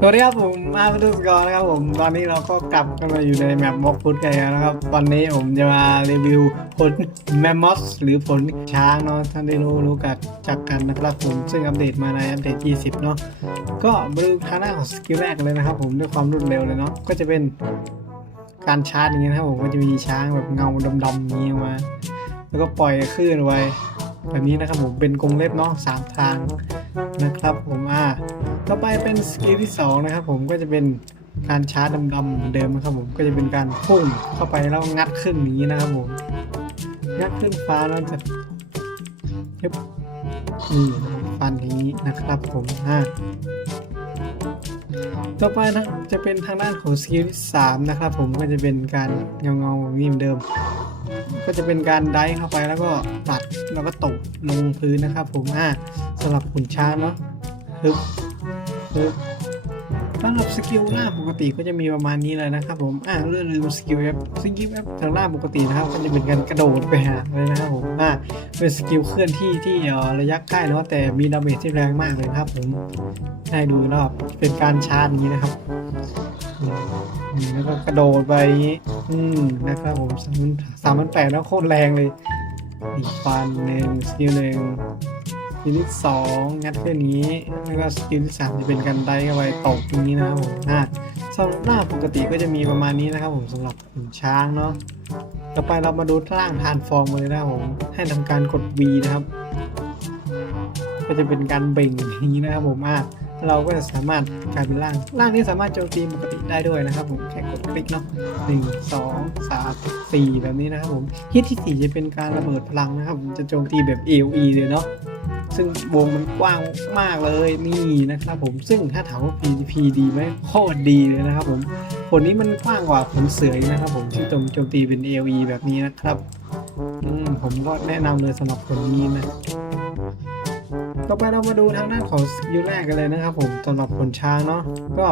สวัสดีครับผมมาพัทุสกรนะครับผมตอนนี้เราก็กลับกันมาอยู่ในแมปบล็อกฟุตกันแล้วนะครับวันนี้ผมจะมารีวิวผลแมมมอสหรือผลช้างเนาะท่านได้รู้รู้กันจากกันนะครับผมซึ่งอัปเดตมาในอัปเดต 20 เนาะก็มาดูทางหน้าของสกิลแรกเลยนะครับผมด้วยความรวดเร็วเลยเนาะก็จะเป็นการชาร์จอย่างเงี้ยนะครับผมก็จะมีช้างแบบเงาดำๆนี้มา แล้วก็ปล่อยคลื่นไว้ แบบนี้นะครับผมเป็นกรงเล็บเนาะสามทางนะครับผมอ่าต่อไปเป็นสกิลที่2นะครับผมก็จะเป็นการชาร์จดำๆเหมือนเดิมนะครับผมก็จะเป็นการพุ่งเข้าไปแล้วงัดขึ้นอย่างนี้นะครับผมงัดขึ้นฟ้าแล้วจะยึบนี่ฟันอย่างนี้นะครับผมอ่าต่อไปนะจะเป็นทางด้านของสกิลที่3นะครับผมก็จะเป็นการเงาเงาๆแบบนี้เหมือนเดิม ก็จะเป็นการไดฟ์เข้าไปแล้วก็ตัดแล้วก็ตกลงพื้นนะครับ ผมอ่าสำหรับขุนช้างเนาะฮึบปึ๊บสำหรับสกิลหน้าปกติก็จะมีประมาณนี้เลยนะครับผมอ่าเรื่องลืมสกิลแอปสกิลแอปทางหน้าปกตินะครับก็จะเป็นการกระโดดไปหาเลยนะครับผมอ่าเป็นสกิลเคลื่อนที่ที่ระยะใกล้เนาะแต่มีดาเมจที่แรงมากเลยครับผมให้ดูรอบเป็นการชาร์จนี้นะครับ อืมแล้วก็กระโดดไปอย่างนี้อืมนะครับผมสามพันสามพันแปดแล้วโคตรแรงเลยอีกฟันหนึ่งสกิลหนึ่งสกิลที่สองงัดแค่นี้แล้วก็สกิลที่สามจะเป็นการได้เข้าไปตกตรงนี้นะครับผมอ่าสำหรับหน้าปกติก็จะมีประมาณนี้นะครับผมสำหรับขุนช้างเนาะต่อไปเรามาดูร่างทานฟอร์มเลยนะครับผมให้ทำการกด V นะครับ ก็จะเป็นการเบ่งอย่างนี้นะครับผมอ่า เราก็จะสามารถกลายเป็นร่าง ร่างนี้สามารถโจมตีปกติได้ด้วยนะครับผมแค่กดคลิกเนาะหนึ่งสองสามสี่แบบนี้นะครับผมฮิตที่สี่จะเป็นการระเบิดพลังนะครับผมจะโจมตีแบบ AOE เลยเนาะซึ่งวงมันกว้างมากเลยนี่นะครับผมซึ่งถ้าถามว่า PVP ดีไหมโคตรดีเลยนะครับผมผลนี้มันกว้างกว่าผลเสือนะครับผมที่โจมโจมตีเป็น AOE แบบนี้นะครับอืมผมก็แนะนำเลยสำหรับผลนี้นะ ต่อไปเรามาดูทางด้านของสกิลแรกกันเลยนะครับผมสำหรับผลช้างเนาะก็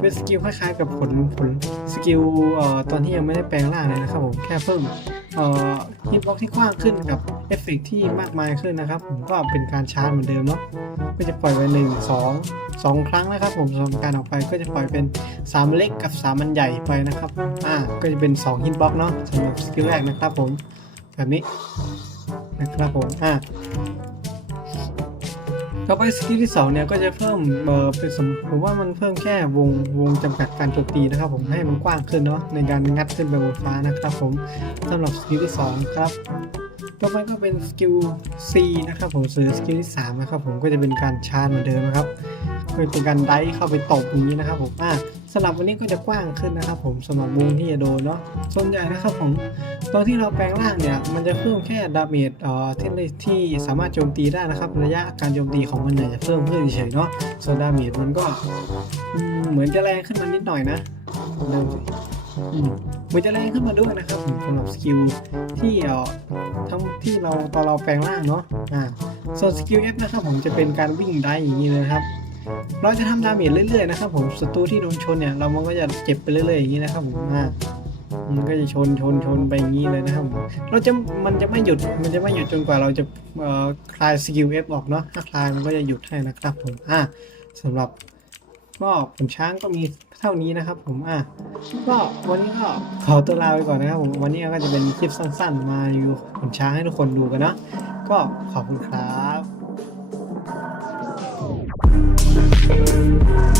เป็นสกิลคล้ายๆกับผลผลสกิลเอ่อตอนที่ยังไม่ได้แปลงร่างเลยนะครับผมแค่เพิ่มเอ่อฮิตบ็อกที่กว้างขึ้นกับเอฟเฟกต์ที่มากมายขึ้นนะครับ ผมก็เป็นการชาร์จเหมือนเดิมเนาะก็จะปล่อยไปหนึ่งสองสองครั้งนะครับ ผมสำหรับการออกไปก็จะปล่อยเป็นสามเล็กกับสามมันใหญ่ไปนะครับอ่าก็จะเป็นสองฮิตบ็อกเนาะสำหรับสกิลแรกนะครับผมแบบนี้นะครับผมอ่า ต่อไปสกิลที่สองเนี่ยก็จะเพิ่มเออเป็นสมผมว่ามันเพิ่มแค่วงวงจำกัดการโจมตีนะครับ ผมให้มันกว้างขึ้นเนาะในการงัดขึ้นไปบนฟ้านะครับ ผมสำหรับสกิลที่สองครับต่อไปก็เป็นสกิล C นะครับผมส่วนสกิลที่สามนะครับผมก็จะเป็นการชาร์จเหมือนเดิมนะครับก็เป็นการไดเข้าไปตบอย่างนี้นะครับผมอ่า สำหรับวันนี้ก็จะกว้างขึ้นนะครับ ผมสำหรับวงที่จะโดนเนาะส่วนใหญ่นะครับผมตอนที่เราแปลงร่างเนี่ยมันจะเพิ่มแค่ดาเมจเอ่อที่ที่สามารถโจมตีได้นะครับ ระยะการโจมตีของมันเนี่ยจะเพิ่มขึ้นเฉยเนาะส่วนดาเมจมันก็เหมือนจะแรงขึ้นมานิดหน่อยนะเดิมมเหมือนจะแรงขึ้นมาด้วยนะครับสำหรับสกิลที่เอ่อทั้งที่เราตอนเราแปลงร่างเนาะอ่าส่วนสกิล F นะครับผมจะเป็นการวิ่งได้อย่างนี้เลยครับ เราจะทำดาเมจเรื่อยๆนะครับผมศัตรูที่โดนชนเนี่ย เรามันก็จะเจ็บไปเรื่อยๆอย่างนี้นะครับผมอ่ามันก็จะชนชนชนไปอย่างนี้เลยนะครับผมเราจะมันจะไม่หยุดมันจะไม่หยุดจนกว่าเราจะคลายสกิลเอฟออกเนาะถ้าคลายมันก็จะหยุดให้นะครับผมอะสำหรับก็ผลช้างก็มีเท่านี้นะครับ ผมอะก็วันนี้ก็ขอตัวลาไปก่อนนะครับผมวันนี้ก็จะเป็นคลิปสั้น ๆ มาอยู่ผลช้างให้ทุกคนดูกันเนาะก็ขอบคุณครับ Thank you.